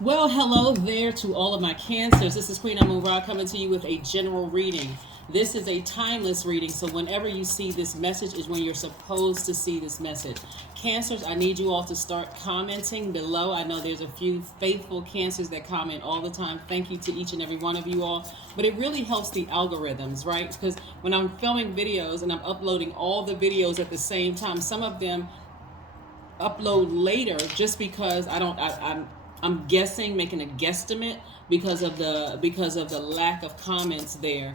Well, hello there to all of my cancers. This is Queen Amun Ra coming to you with a general reading. This is a timeless reading, so whenever you see this message is when you're supposed to see this message. Cancers, I need you all to start commenting below. I know there's a few faithful cancers that comment all the time. Thank you to each and every one of you all. But it really helps the algorithms, right? Because when I'm filming videos and I'm uploading all the videos at the same time, some of them upload later just because I'm guessing, making a guesstimate because of the lack of comments there.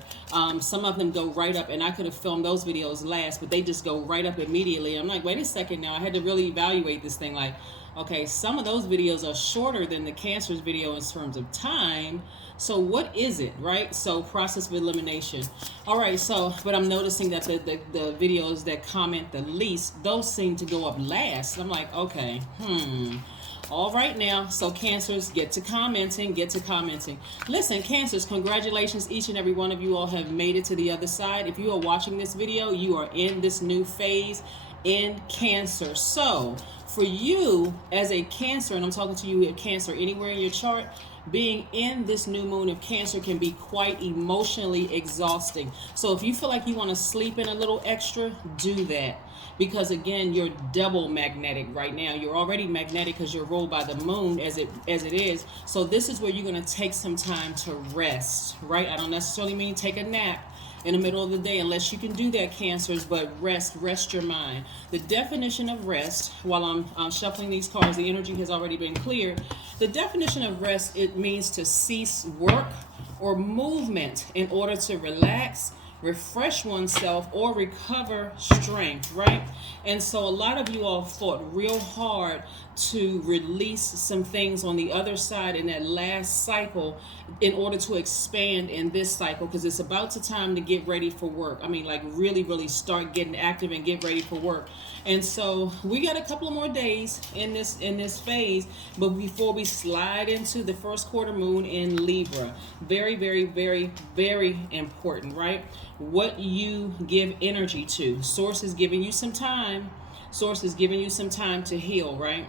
Some of them go right up, and I could have filmed those videos last, but they just go right up immediately. I'm like, wait a second now. I had to really evaluate this thing. Like, okay, some of those videos are shorter than the cancers video in terms of time. So what is it, right? So process of elimination. All right, so, but I'm noticing that the videos that comment the least, those seem to go up last. I'm like, okay, all right now, so cancers, get to commenting, get to commenting. Listen, cancers, congratulations. Each and every one of you all have made it to the other side. If you are watching this video, you are in this new phase in Cancer. So for you as a Cancer, and I'm talking to you with Cancer anywhere in your chart, being in this new moon of Cancer can be quite emotionally exhausting. So if you feel like you want to sleep in a little extra, do that. Because again, you're double magnetic right now. You're already magnetic because you're ruled by the moon as it is. So this is where you're going to take some time to rest, right? I don't necessarily mean take a nap in the middle of the day, unless you can do that, Cancers, but rest your mind. The definition of rest, while I'm shuffling these cards, the energy has already been cleared. The definition of rest, it means to cease work or movement in order to relax, refresh oneself, or recover strength, right? And so a lot of you all fought real hard to release some things on the other side in that last cycle in order to expand in this cycle, because it's about the time to get ready for work. I mean, like really start getting active and get ready for work. And so we got a couple of more days in this phase, but before we slide into the first quarter moon in Libra, very important, right? What you give energy to. Source is giving you some time. Source is giving you some time to heal, right?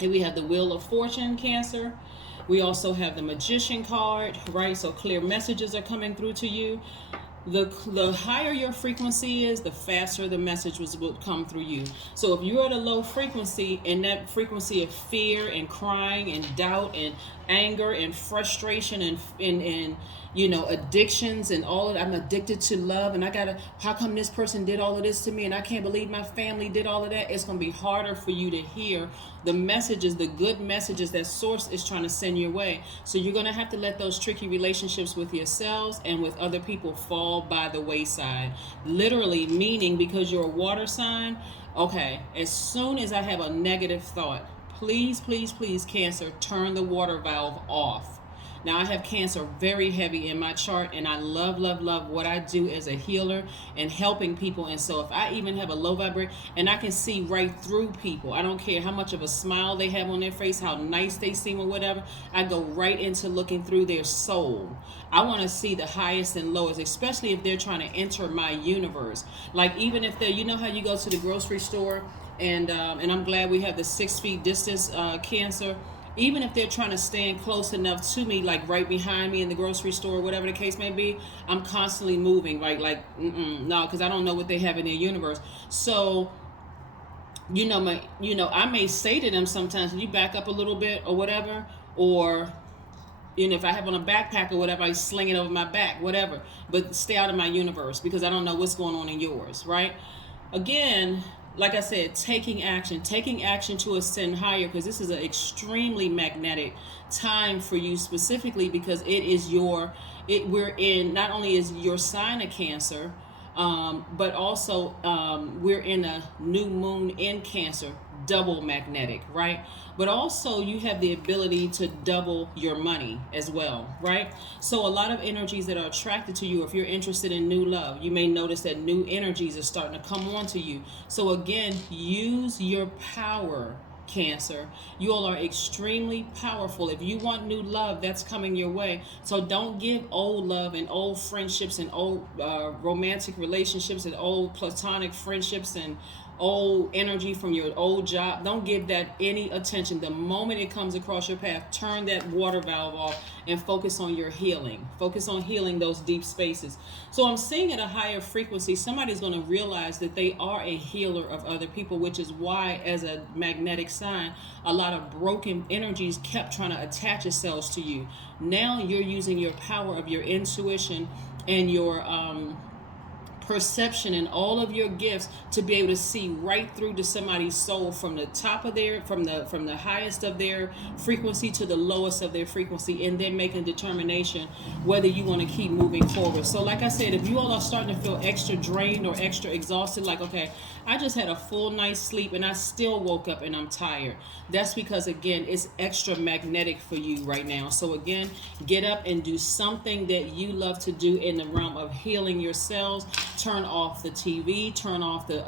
And we have the Wheel of Fortune, Cancer. We also have the Magician card, right? So clear messages are coming through to you. The higher your frequency is, the faster the message will come through you. So if you're at a low frequency, and that frequency of fear and crying and doubt and anger and frustration and addictions and all of that, I'm addicted to love, and how come this person did all of this to me, and I can't believe my family did all of that, it's going to be harder for you to hear the messages, the good messages that Source is trying to send your way. So you're going to have to let those tricky relationships with yourselves and with other people fall by the wayside. Literally, meaning, because you're a water sign, okay, as soon as I have a negative thought, please, Cancer, turn the water valve off. Now, I have Cancer very heavy in my chart, and I love what I do as a healer and helping people. And so if I even have a low vibration, and I can see right through people, I don't care how much of a smile they have on their face, how nice they seem or whatever, I go right into looking through their soul. I want to see the highest and lowest, especially if they're trying to enter my universe. Like, even if they're, how you go to the grocery store, and I'm glad we have the 6 feet distance, Cancer. Even if they're trying to stand close enough to me, like right behind me in the grocery store, whatever the case may be, I'm constantly moving, right? Like, no, because I don't know what they have in their universe. So, I may say to them sometimes, you back up a little bit or whatever, or, if I have on a backpack or whatever, I sling it over my back, whatever, but stay out of my universe, because I don't know what's going on in yours, right? Again, like I said, taking action to ascend higher, because this is an extremely magnetic time for you, specifically because we're in, not only is your sign a Cancer, but also we're in a new moon in Cancer, double magnetic, right? But also you have the ability to double your money as well, right? So a lot of energies that are attracted to you, if you're interested in new love, you may notice that new energies are starting to come on to you. So again, use your power, Cancer. You all are extremely powerful. If you want new love, that's coming your way. So don't give old love and old friendships and old romantic relationships and old platonic friendships and old energy from your old job. Don't give that any attention. The moment it comes across your path, turn that water valve off and focus on your healing. Focus on healing those deep spaces. So I'm seeing at a higher frequency, somebody's going to realize that they are a healer of other people, which is why, as a magnetic sign, a lot of broken energies kept trying to attach themselves to you. Now you're using your power of your intuition and your perception and all of your gifts to be able to see right through to somebody's soul, from the top of their, from the highest of their frequency to the lowest of their frequency, and then make a determination whether you want to keep moving forward. So like I said, if you all are starting to feel extra drained or extra exhausted, like, okay, I just had a full night's sleep and I still woke up and I'm tired, that's because, again, it's extra magnetic for you right now. So again, get up and do something that you love to do in the realm of healing your cells. Turn off the TV, turn off the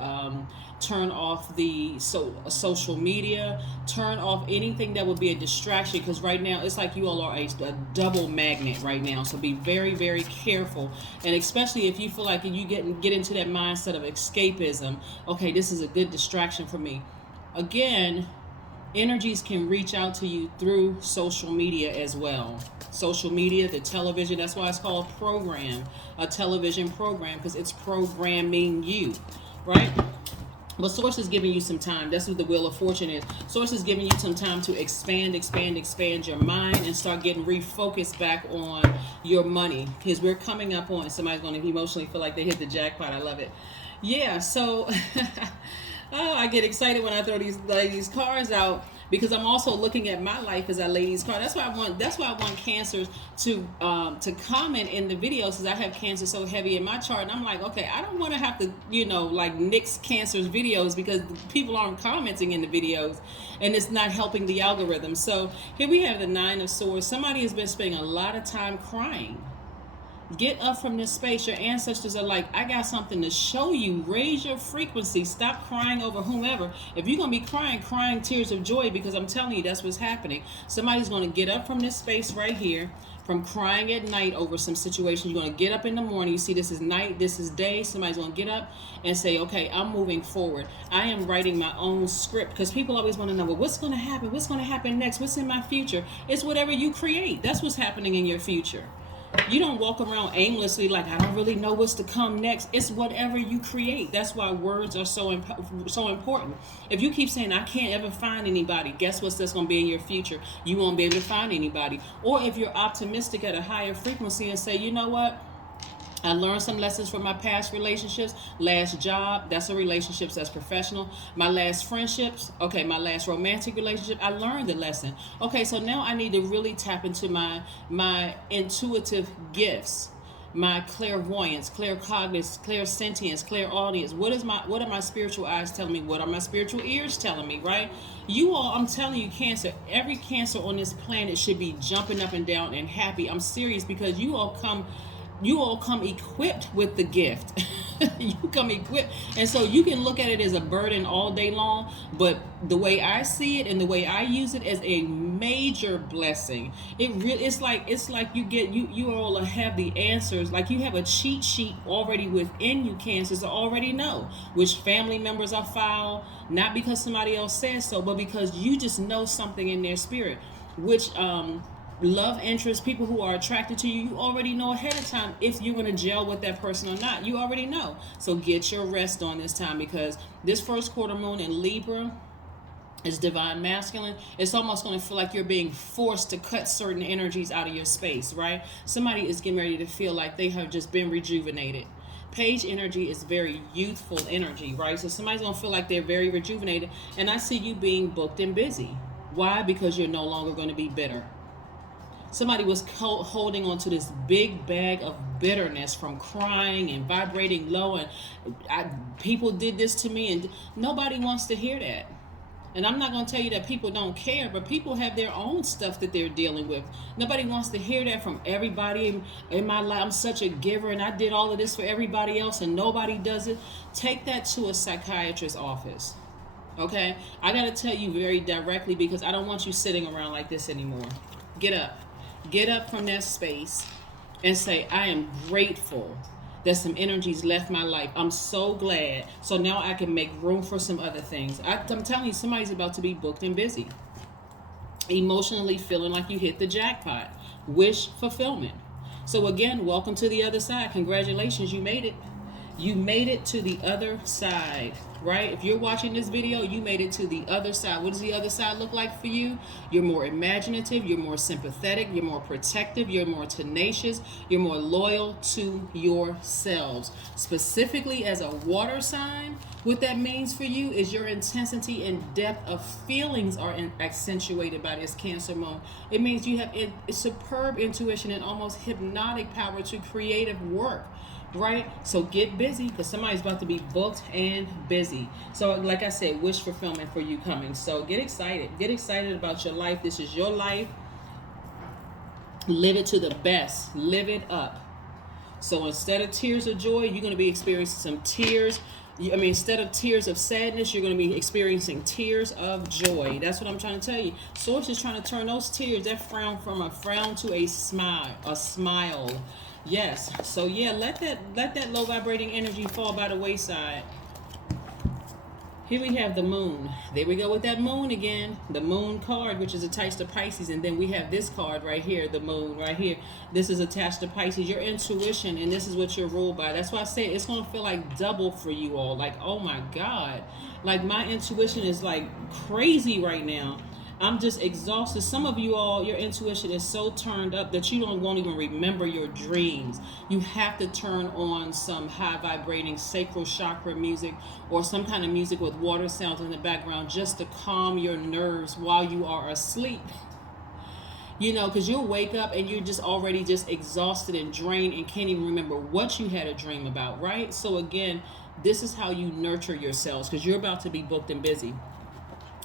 social media, turn off anything that would be a distraction, because right now it's like you all are a double magnet right now. So be very, very careful, and especially if you feel like you get into that mindset of escapism. Okay, this is a good distraction for me. Again, energies can reach out to you through social media as well. Social media, the television, that's why it's called a television program, because it's programming you, right? But Source is giving you some time. That's what the Wheel of Fortune is. Source is giving you some time to expand your mind and start getting refocused back on your money, because we're coming up on, somebody's going to emotionally feel like they hit the jackpot. I love it. Yeah, so oh, I get excited when I throw these cards out, because I'm also looking at my life as I lay these cards. That's why I want Cancers to comment in the videos, because I have Cancer so heavy in my chart, and I'm like, okay, I don't want to have to, like, nix Cancer's videos because people aren't commenting in the videos, and it's not helping the algorithm. So here we have the Nine of Swords. Somebody has been spending a lot of time crying. Get up from this space. Your ancestors are like, I got something to show you. Raise your frequency. Stop crying over whomever. If you're going to be crying tears of joy, because I'm telling you, that's what's happening. Somebody's going to get up from this space right here, from crying at night over some situation. You're going to get up in the morning. You see, this is night, this is day. Somebody's going to get up and say, okay, I'm moving forward. I am writing my own script, because people always want to know, well, what's going to happen? What's going to happen next? What's in my future? It's whatever you create. That's what's happening in your future. You don't walk around aimlessly like, I don't really know what's to come next. It's whatever you create. That's why words are so important. If you keep saying, I can't ever find anybody, guess what's that's going to be in your future? You won't be able to find anybody. Or if you're optimistic at a higher frequency and say, you know what? I learned some lessons from my past relationships. Last job, that's a relationship that's professional. My last friendships, okay, my last romantic relationship, I learned the lesson. Okay, so now I need to really tap into my intuitive gifts, my clairvoyance, claircognizance, clairsentience, clairaudience. What are my spiritual eyes telling me? What are my spiritual ears telling me, right? You all, I'm telling you, Cancer, every Cancer on this planet should be jumping up and down and happy. I'm serious, because you all come equipped with the gift. You come equipped, and so you can look at it as a burden all day long, but the way I see it and the way I use it as a major blessing. It's like you all have the answers, like you have a cheat sheet already within you, Cancers, to already know which family members are foul, not because somebody else says so, but because you just know something in their spirit, which love interest, people who are attracted to you, you already know ahead of time if you're going to gel with that person or not. You already know. So get your rest on this time, because this first quarter moon in Libra is divine masculine. It's almost going to feel like you're being forced to cut certain energies out of your space, right? Somebody is getting ready to feel like they have just been rejuvenated. Page energy is very youthful energy, right? So somebody's going to feel like they're very rejuvenated, and I see you being booked and busy. Why? Because you're no longer going to be bitter. Somebody was holding on to this big bag of bitterness from crying and vibrating low, and people did this to me, and nobody wants to hear that. And I'm not going to tell you that people don't care, but people have their own stuff that they're dealing with. Nobody wants to hear that from everybody in my life. I'm such a giver, and I did all of this for everybody else, and nobody does it. Take that to a psychiatrist's office. Okay? I got to tell you very directly, because I don't want you sitting around like this anymore. Get up. Get up from that space and say, I am grateful that some energies left my life. I'm so glad. So now I can make room for some other things. I'm telling you, somebody's about to be booked and busy. Emotionally feeling like you hit the jackpot. Wish fulfillment. So again, welcome to the other side. Congratulations, you made it. You made it to the other side, right? If you're watching this video, you made it to the other side. What does the other side look like for you? You're more imaginative, you're more sympathetic, you're more protective, you're more tenacious, you're more loyal to yourselves. Specifically as a water sign, what that means for you is your intensity and depth of feelings are accentuated by this Cancer moon. It means you have a superb intuition and almost hypnotic power to creative work. Right? So get busy, because somebody's about to be booked and busy. So like I said, wish fulfillment for you coming. So get excited. Get excited about your life. This is your life. Live it to the best. Live it up. So instead of tears of joy, you're going to be experiencing some tears. Instead of tears of sadness, you're going to be experiencing tears of joy. That's what I'm trying to tell you. Source is trying to turn those tears, that frown, from a frown to a smile. A smile. Yes. So yeah, let that low vibrating energy fall by the wayside. Here we have the moon. There we go with that moon again. The moon card, which is attached to Pisces. And then we have this card right here, the moon right here. This is attached to Pisces. Your intuition, and this is what you're ruled by. That's why I say it's going to feel like double for you all. Like, oh my God. Like, my intuition is like crazy right now. I'm just exhausted. Some of you all, your intuition is so turned up that you won't even remember your dreams. You have to turn on some high vibrating sacral chakra music or some kind of music with water sounds in the background just to calm your nerves while you are asleep. Because you'll wake up and you're just already just exhausted and drained and can't even remember what you had a dream about, right? So again, this is how you nurture yourselves, because you're about to be booked and busy.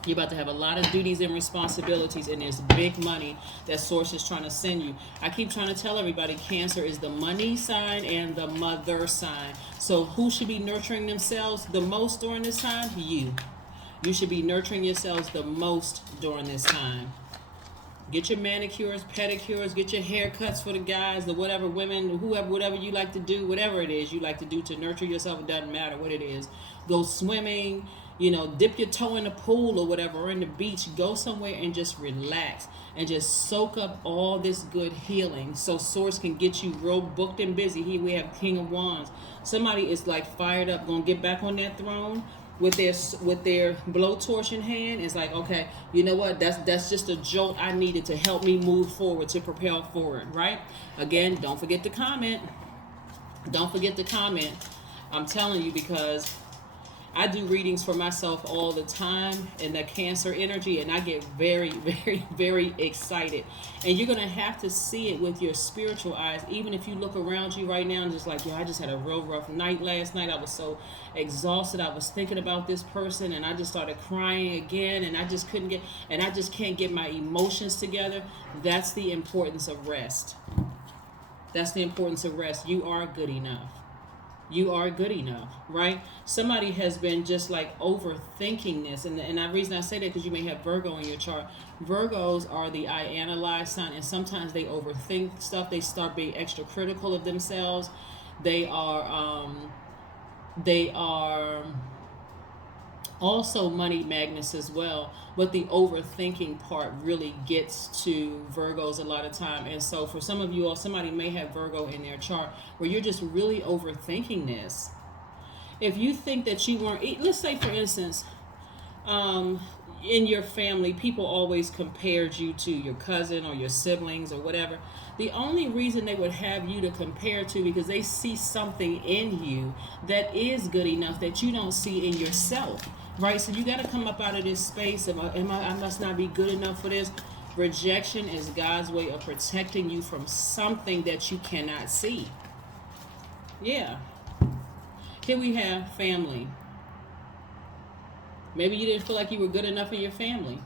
You're about to have a lot of duties and responsibilities, and there's big money that Source is trying to send you. I keep trying to tell everybody Cancer is the money sign and the mother sign. So who should be nurturing themselves the most during this time? You. You should be nurturing yourselves the most during this time. Get your manicures, pedicures, get your haircuts for the guys, the whatever, women, whoever, whatever you like to do, whatever it is you like to do to nurture yourself. It doesn't matter what it is. Go swimming. Dip your toe in the pool or whatever, or in the beach. Go somewhere and just relax and just soak up all this good healing so Source can get you real booked and busy. Here we have King of Wands. Somebody is like fired up, gonna get back on that throne with their blowtorch in hand. It's like, okay, you know what? That's just a jolt I needed to help me move forward, to propel forward, right? Again, don't forget to comment. Don't forget to comment. I'm telling you, because I do readings for myself all the time in the Cancer energy, and I get very, very, very excited. And you're going to have to see it with your spiritual eyes. Even if you look around you right now and just like, I just had a real rough night last night. I was so exhausted. I was thinking about this person, and I just started crying again, and I just can't get my emotions together. That's the importance of rest. That's the importance of rest. You are good enough. You are good enough, right? Somebody has been just like overthinking this. And the reason I say that, because you may have Virgo in your chart. Virgos are the I analyze sign, and sometimes they overthink stuff. They start being extra critical of themselves. They are also money magnets as well, but the overthinking part really gets to Virgos a lot of time. And so for some of you all, somebody may have Virgo in their chart where you're just really overthinking this. If you think that you weren't, let's say for instance, in your family, people always compared you to your cousin or your siblings or whatever. The only reason they would have you to compare to, because they see something in you that is good enough that you don't see in yourself, right? So you got to come up out of this space of, I must not be good enough for this. Rejection is God's way of protecting you from something that you cannot see. Yeah. Here we have family. Maybe you didn't feel like you were good enough in your family.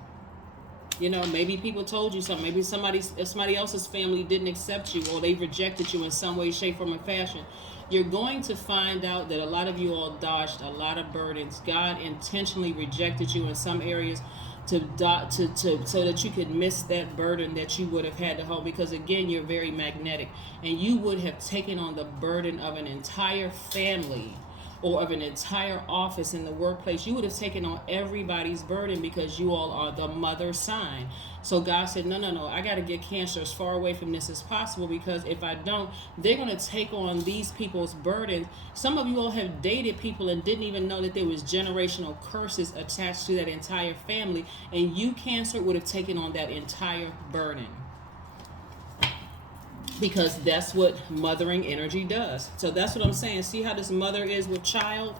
Maybe people told you something. Maybe somebody else's family didn't accept you, or they rejected you in some way, shape, form, or fashion. You're going to find out that a lot of you all dodged a lot of burdens. God intentionally rejected you in some areas so that you could miss that burden that you would have had to hold, because again, you're very magnetic, and you would have taken on the burden of an entire family or of an entire office in the workplace. You would have taken on everybody's burden because you all are the mother sign. So God said, no, I got to get Cancer as far away from this as possible, because if I don't, they're going to take on these people's burdens. Some of you all have dated people and didn't even know that there was generational curses attached to that entire family, and you, Cancer, would have taken on that entire burden, because that's what mothering energy does. So that's what I'm saying. See how this mother is with child?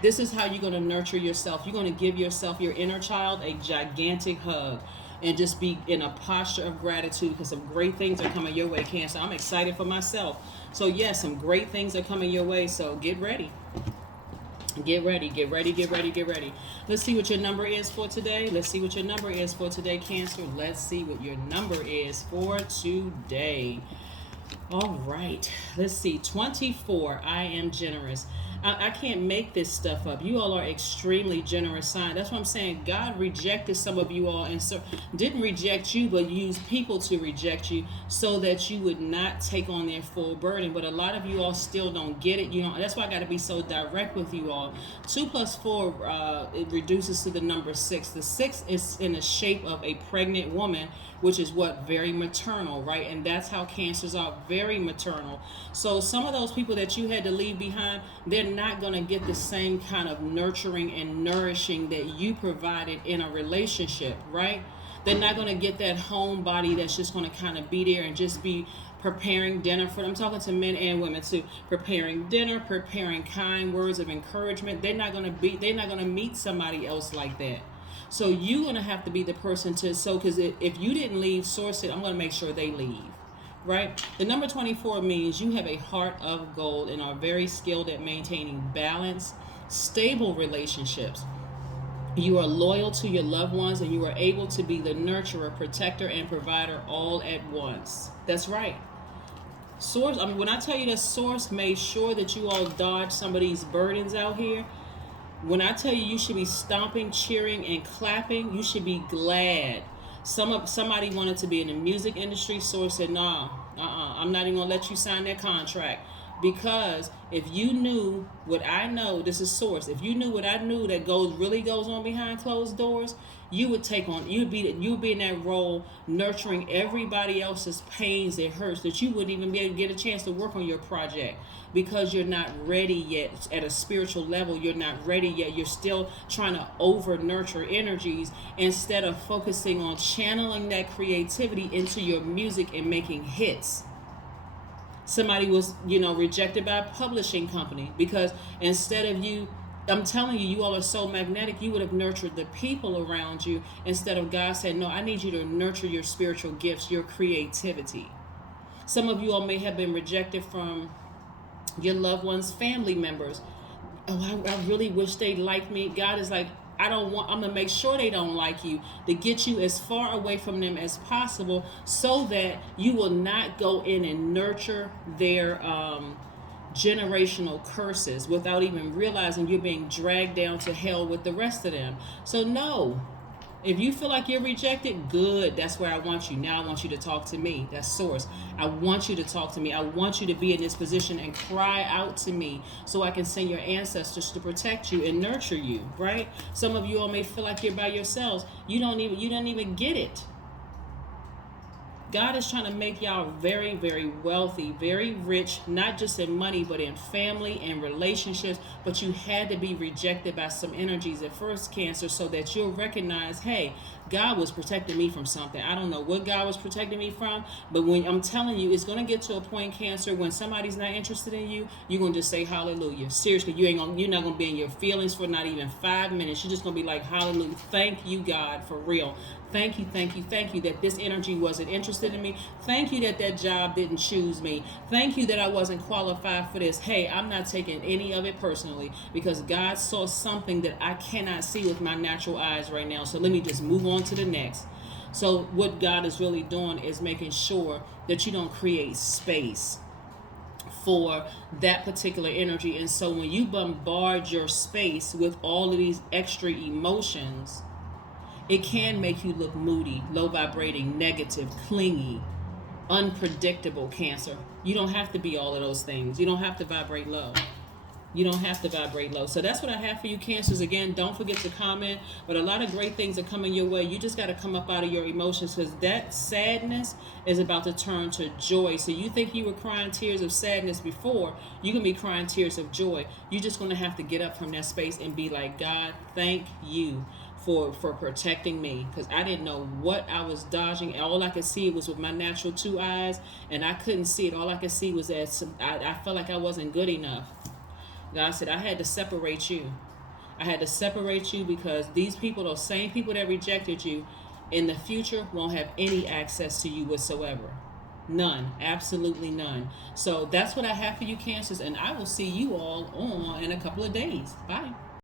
This is how you're going to nurture yourself. You're going to give yourself, your inner child, a gigantic hug and just be in a posture of gratitude, because some great things are coming your way, Cancer. I'm excited for myself. So yes, some great things are coming your way. So get ready. Get ready, get ready, get ready, get ready. Let's see what your number is for today. Let's see what your number is for today, Cancer. Let's see what your number is for today. All right, let's see. 24. I am generous. I can't make this stuff up. You all are extremely generous sign. That's what I'm saying. God rejected some of you all, and so didn't reject you, but used people to reject you so that you would not take on their full burden. But a lot of you all still don't get it. You know, that's why I got to be so direct with you all. 2 plus 4 it reduces to the number 6. The 6 is in the shape of a pregnant woman, which is what? Very maternal, right? And that's how Cancers are, very maternal. So some of those people that you had to leave behind, they're not going to get the same kind of nurturing and nourishing that you provided in a relationship, right? They're not going to get that home body that's just going to kind of be there and just be preparing dinner for them. I'm talking to men and women too. Preparing dinner, preparing kind words of encouragement. They're not going to meet somebody else like that. So you're going to have to be the person to, because if you didn't leave, Source said, I'm going to make sure they leave, right? The number 24 means you have a heart of gold and are very skilled at maintaining balance, stable relationships. You are loyal to your loved ones, and you are able to be the nurturer, protector, and provider all at once. That's right. Source, when I tell you that Source made sure that you all dodge some of these burdens out here, when I tell you should be stomping, cheering, and clapping, you should be glad. Somebody wanted to be in the music industry. Source said, nah, I'm not even going to let you sign that contract. Because if you knew what I know, this is Source, if you knew what I knew that really goes on behind closed doors, you would take on, you'd be in that role nurturing everybody else's pains and hurts, that you wouldn't even be able to get a chance to work on your project because you're not ready yet at a spiritual level. You're not ready yet. You're still trying to over nurture energies instead of focusing on channeling that creativity into your music and making hits. Somebody was, rejected by a publishing company because instead of you, I'm telling you, you all are so magnetic, you would have nurtured the people around you instead of God said, no, I need you to nurture your spiritual gifts, your creativity. Some of you all may have been rejected from your loved ones, family members. Oh, I really wish they liked me. God is like, I'm going to make sure they don't like you, to get you as far away from them as possible so that you will not go in and nurture their generational curses without even realizing you're being dragged down to hell with the rest of them. So no, if you feel like you're rejected, good. That's where I want you. Now I want you to talk to me. That's Source. I want you to talk to me. I want you to be in this position and cry out to me so I can send your ancestors to protect you and nurture you, right? Some of you all may feel like you're by yourselves. You don't even get it. God is trying to make y'all very, very wealthy, very rich, not just in money, but in family and relationships. But you had to be rejected by some energies at first, Cancer, so that you'll recognize, hey, God was protecting me from something. I don't know what God was protecting me from, but when I'm telling you, it's going to get to a point, Cancer, when somebody's not interested in you, you're going to just say hallelujah. Seriously, you're not going to be in your feelings for not even 5 minutes. You're just going to be like, hallelujah. Thank you, God, for real. Thank you, thank you, thank you that this energy wasn't interested in me. Thank you that job didn't choose me. Thank you that I wasn't qualified for this. Hey, I'm not taking any of it personally because God saw something that I cannot see with my natural eyes right now. So let me just move on to the next. So what God is really doing is making sure that you don't create space for that particular energy. And so when you bombard your space with all of these extra emotions, It can make you look moody, low vibrating, negative, clingy, unpredictable, Cancer. You don't have to be all of those things. You don't have to vibrate low. You don't have to vibrate low. So that's what I have for you, Cancers. Again, don't forget to comment. But a lot of great things are coming your way. You just got to come up out of your emotions, because that sadness is about to turn to joy. So you think you were crying tears of sadness before, you can be crying tears of joy. You're just going to have to get up from that space and be like, God, thank you for protecting me, because I didn't know what I was dodging. All I could see was with my natural two eyes, and I couldn't see it. All I could see was that I felt like I wasn't good enough. God said, I had to separate you. I had to separate you, because these people, those same people that rejected you, in the future won't have any access to you whatsoever. None. Absolutely none. So that's what I have for you, Cancers, and I will see you all on in a couple of days. Bye.